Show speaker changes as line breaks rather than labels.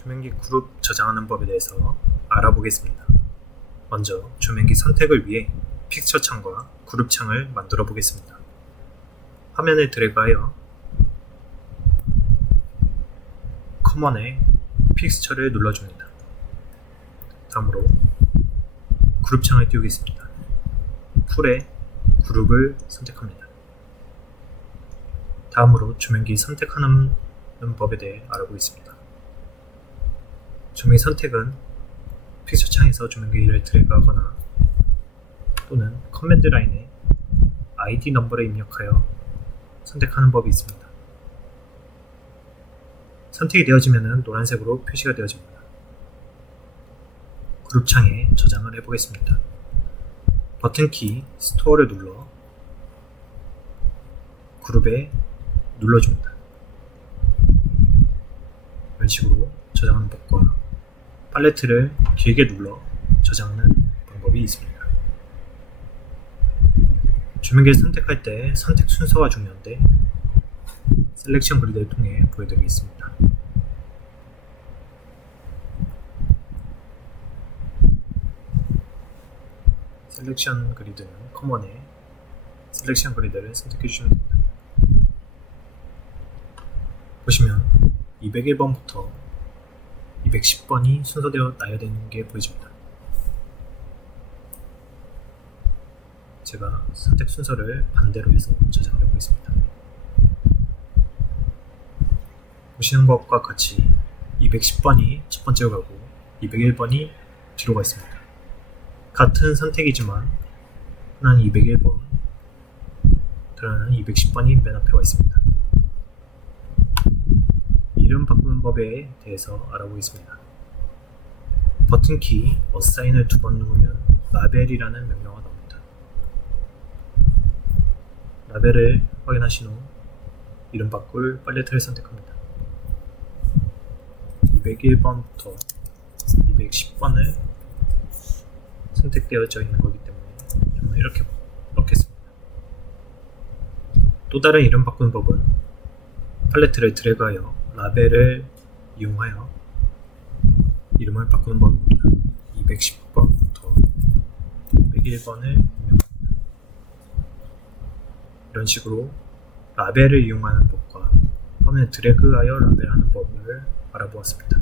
조명기 그룹 저장하는 법에 대해서 알아보겠습니다. 먼저 조명기 선택을 위해 픽처 창과 그룹 창을 만들어 보겠습니다. 화면을 드래그하여 커먼에 픽스처를 눌러줍니다. 다음으로 그룹 창을 띄우겠습니다. 풀에 그룹을 선택합니다. 다음으로 조명기 선택하는 법에 대해 알아보겠습니다. 조명기 선택은 픽처 창에서 조명기를 드래그하거나 또는 커맨드 라인에 ID 넘버를 입력하여 선택하는 법이 있습니다. 선택이 되어지면 노란색으로 표시가 되어집니다. 그룹 창에 저장을 해보겠습니다. 버튼키 스토어를 눌러 그룹에 눌러줍니다. 이런 식으로 저장하는 법과 팔레트를 길게 눌러 저장하는 방법이 있습니다. 조명기를 선택할 때 선택 순서가 중요한데 셀렉션 그리드를 통해 보여드리겠습니다. 셀렉션 그리드는 커먼에 셀렉션 그리드를 선택해 주시면 됩니다. 보시면 201번부터 210번이 순서되어 나열되는 게 보여집니다. 제가 선택 순서를 반대로 해서 저장을 해보겠습니다. 보시는 것과 같이 210번이 첫 번째로 가고 201번이 뒤로 가 있습니다. 같은 선택이지만 하나는 201번, 다른 210번이 맨 앞에 와 있습니다. 이름 바꾸는 법에 대해서 알아보겠습니다. 버튼키 어사인을 두 번 누르면 라벨이라는 명령어가 나옵니다. 라벨을 확인하신 후 이름 바꿀 팔레트를 선택합니다. 201번부터 210번을 선택되어져 있는 거기 때문에 저는 이렇게 넣겠습니다. 또 다른 이름 바꾸는 법은 팔레트를 드래그하여 라벨을 이용하여 이름을 바꾸는 법입니다. 210번부터 201번을 입력합니다. 이런 식으로 라벨을 이용하는 법과 화면을 드래그하여 라벨하는 법을 알아보았습니다.